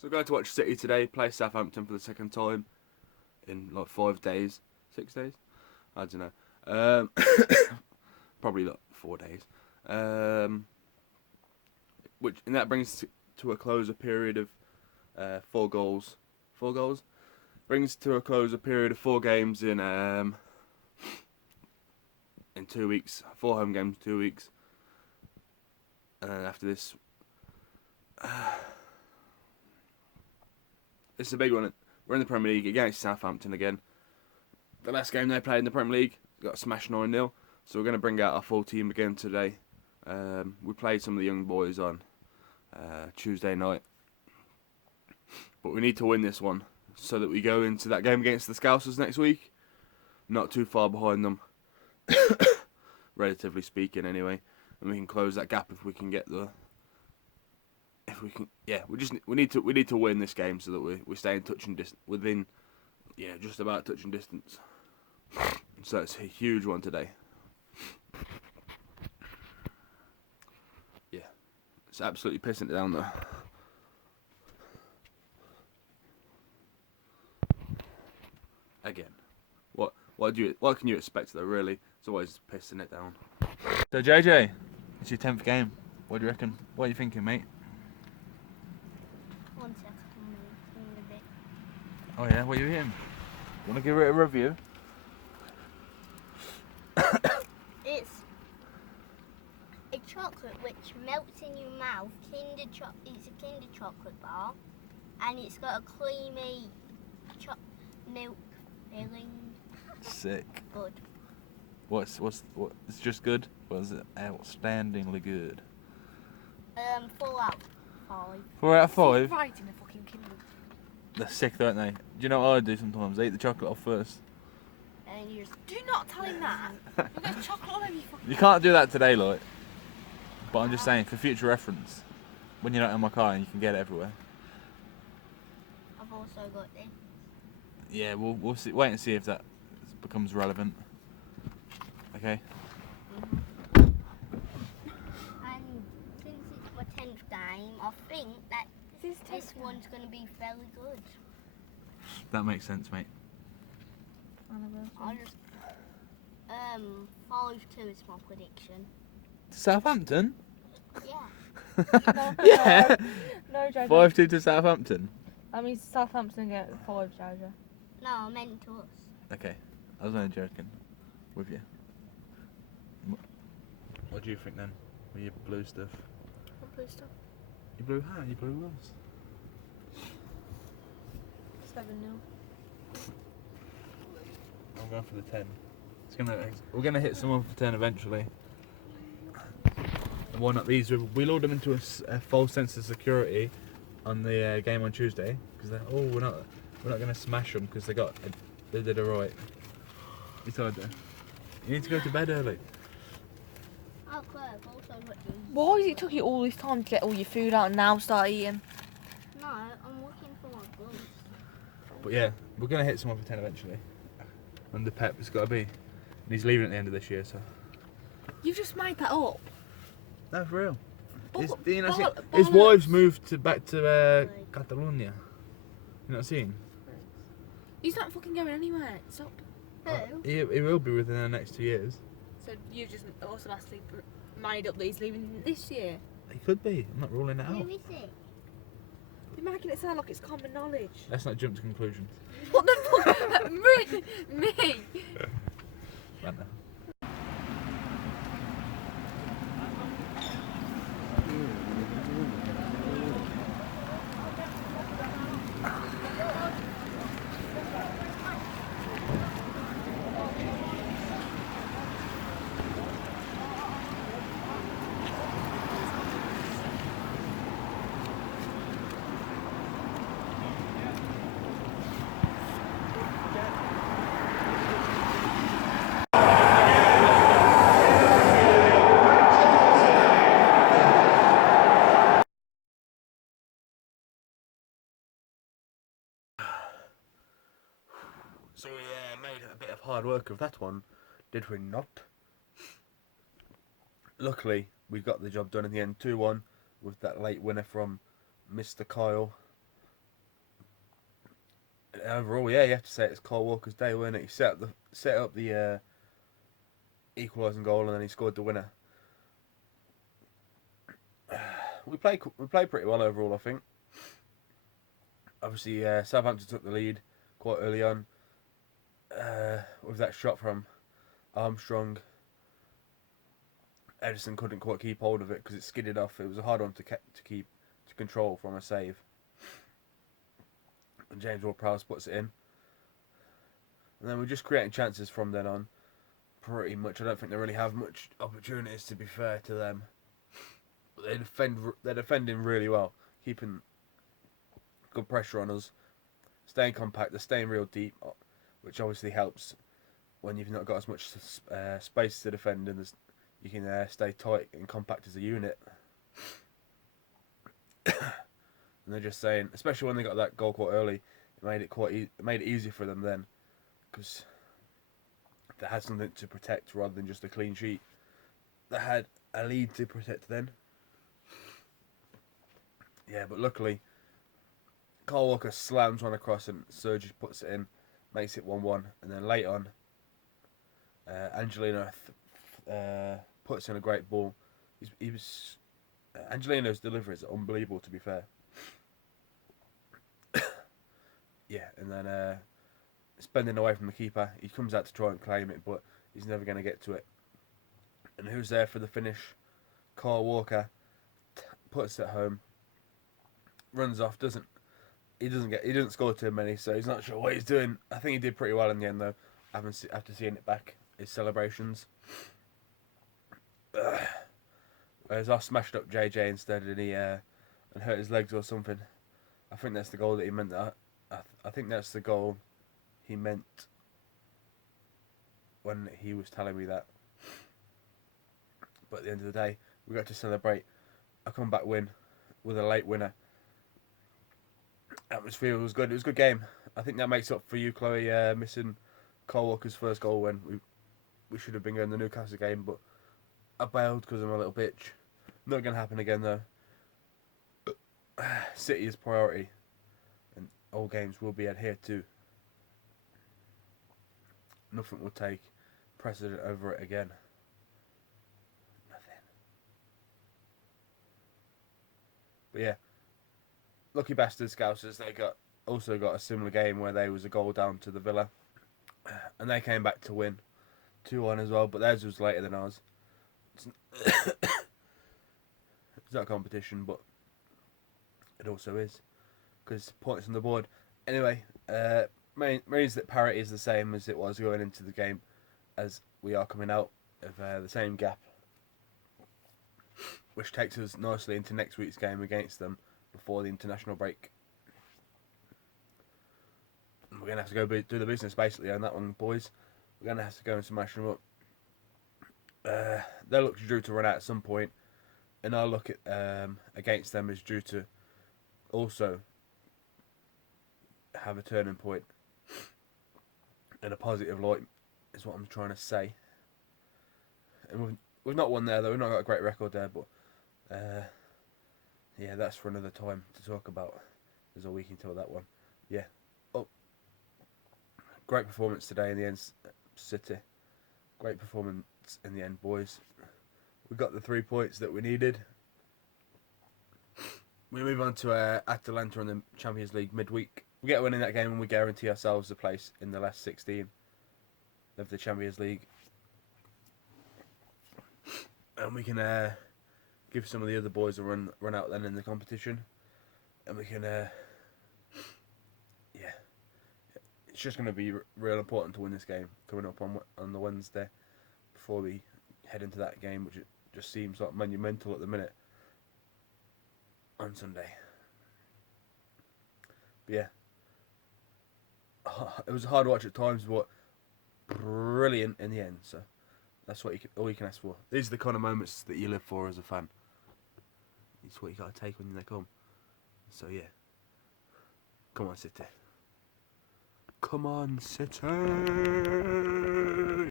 So we're going to watch City today play Southampton for the second time in like 5 days, 6 days. I don't know. Probably like 4 days. And that brings to a close a period of 4 goals. 4 goals brings to a close a period of 4 games in 2 weeks. 4 home games, 2 weeks. And then after this, it's a big one. We're in the Premier League against Southampton again. The last game they played in the Premier League got smashed 9-0. So we're going to bring out our full team again today. We played some of the young boys on Tuesday night. But we need to win this one so that we go into that game against the Scousers next week. Not too far behind them. Relatively speaking anyway. And we can close that gap if we can get the... we need to win this game so that we stay in touching distance within, just about touching distance. So it's a huge one today. Yeah, it's absolutely pissing it down there. Again, what can you expect though? Really, it's always pissing it down. So JJ, it's your 10th game. What do you reckon? What are you thinking, mate? 1 second, I'm a bit. Oh yeah, what are you eating? Want to give it a review? It's a chocolate which melts in your mouth. It's a Kinder chocolate bar, and it's got a creamy milk filling. Sick. Good. It's just good? Or is it outstandingly good? 4 out of 5. 4 out of 5? Right in the fucking Kinder. They're sick, don't they? Do you know what I do sometimes? I eat the chocolate off first. And you just Do not tell him that. You've got chocolate all over your fucking. You can't do that today, like. But I'm just saying, for future reference, when you're not in my car and you can get it everywhere. I've also got this. Yeah, we'll see. Wait and see if that becomes relevant. Okay. And since it's my 10th game, I think that Is this this one's going to be very good. That makes sense, mate. I'll just 5-2 is my prediction. Southampton? Yeah. Yeah. No, Jojo. 5-2 to Southampton. That means Southampton get 5, Jojo. No, I meant to us. Okay, I was only joking with you. What do you think then? With your blue stuff? What blue stuff? Your blue hat, your blue gloves. 7-0. I'm going for the 10. We're gonna hit someone for 10 eventually. And why not these? We lured them into a false sense of security on the game on Tuesday because we're not gonna smash them because they did alright. You tired there? You need to go to bed early. Oh, Claire, I've also got these. Why has it took you all this time to get all your food out and now start eating? No, I'm looking for my gloves. But yeah, we're gonna hit someone for 10 eventually. Under Pep, it's got to be. And he's leaving at the end of this year, so. You've just made that up. No, for real. Boll- His bollocks. wife's moved back to Catalonia. You not seen? He's not fucking going anywhere. Stop. Who? He will be within the next 2 years. So you just automatically made up that he's leaving this year. He could be. I'm not ruling it out. Who is it? You're making it sound like it's common knowledge. Let's not jump to conclusions. What the fuck? Me? Right now. So we made a bit of hard work of that one, did we not? Luckily, we got the job done in the end, 2-1, with that late winner from Mr. Kyle. Overall, yeah, you have to say it's Kyle Walker's day, wasn't it? He set up the equalising goal, and then he scored the winner. We played pretty well overall, I think. Obviously, Southampton took the lead quite early on with that shot from Armstrong. Edison couldn't quite keep hold of it because it skidded off. It was a hard one to control from a save. And James Ward-Prowse puts it in. And then we're just creating chances from then on. Pretty much. I don't think they really have much opportunities, to be fair to them. But they're defending really well, keeping good pressure on us, staying compact. They're staying real deep, which obviously helps when you've not got as much space to defend, and you can stay tight and compact as a unit. And they're just saying, especially when they got that goal quite early, it made it easier for them then, because they had something to protect rather than just a clean sheet. They had a lead to protect then. Yeah, but luckily, Kyle Walker slams one across and Sergi puts it in, makes it 1-1, and then late on, Angelino puts in a great ball. Angelino's delivery is unbelievable, to be fair. Yeah, and then it's bending away from the keeper. He comes out to try and claim it, but he's never going to get to it. And who's there for the finish? Kyle Walker puts it home, runs off. He doesn't score too many, so he's not sure what he's doing. I think he did pretty well in the end, though. After seeing it back, his celebrations. Whereas I smashed up JJ instead, and and hurt his legs or something. I think that's the goal that he meant. I think that's the goal he meant when he was telling me that. But at the end of the day, we got to celebrate a comeback win with a late winner. Atmosphere was good. It was a good game. I think that makes up for you, Chloe, missing Kyle Walker's first goal when we should have been going to the Newcastle game, but I bailed because I'm a little bitch. Not going to happen again, though. City is priority, and all games will be adhered to. Nothing will take precedent over it again. Nothing. But yeah, lucky bastards, Scousers. They also got a similar game where they was a goal down to the Villa, and they came back to win 2-1 as well. But theirs was later than ours. It's not a competition, but it also is, because points on the board. Anyway, means that parity is the same as it was going into the game, as we are coming out of the same gap, which takes us nicely into next week's game against them before the international break. We're going to have to go do the business basically on that one, boys. We're going to have to go and smash them up. Their luck's due to run out at some point, and our luck against them is due to also have a turning point in a positive light, is what I'm trying to say. And we've not won there, though. We've not got a great record there, but yeah, that's for another time to talk about. There's a week until that one. Yeah. Oh, great performance today in the end, City. Great performance in the end, boys. We got the 3 points that we needed. We move on to Atalanta in the Champions League midweek. We get a win in that game and we guarantee ourselves a place in the last 16 of the Champions League. And we can give some of the other boys a run out then in the competition. And we can, yeah. It's just going to be real important to win this game coming up on the Wednesday before we head into that game, which it just seems like monumental at the minute on Sunday. But yeah, it was a hard watch at times, but brilliant in the end. So that's what all you can ask for. These are the kind of moments that you live for as a fan. It's what you got to take when they come. So yeah, come on, City. Come on, City.